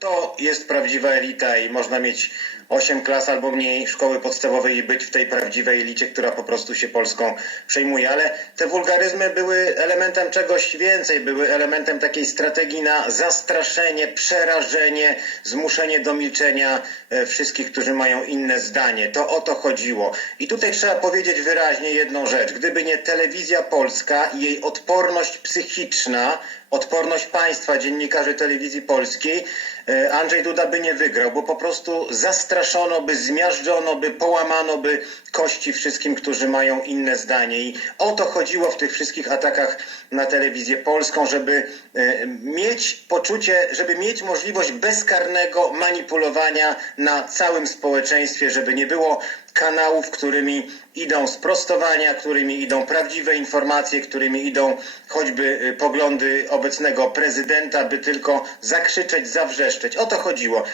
To jest prawdziwa elita i można mieć 8 klas albo mniej szkoły podstawowej i być w tej prawdziwej elicie, która po prostu się Polską przejmuje. Ale te wulgaryzmy były elementem czegoś więcej, były elementem takiej strategii na zastraszenie, przerażenie, zmuszenie do milczenia e, wszystkich, którzy mają inne zdanie. To o to chodziło. I tutaj trzeba powiedzieć wyraźnie jedną rzecz. Gdyby nie telewizja polska i jej odporność psychiczna, odporność państwa, dziennikarzy telewizji polskiej, Andrzej Duda by nie wygrał, bo po prostu zastraszono by, zmiażdżono by, połamano by kości wszystkim, którzy mają inne zdanie. I o to chodziło w tych wszystkich atakach na telewizję polską, żeby e, mieć poczucie, żeby mieć możliwość bezkarnego manipulowania na całym społeczeństwie, żeby nie było kanałów, którymi idą sprostowania, którymi idą prawdziwe informacje, którymi idą choćby y, poglądy obecnego prezydenta, by tylko zakrzyczeć, zawrzeszczeć. O to chodziło.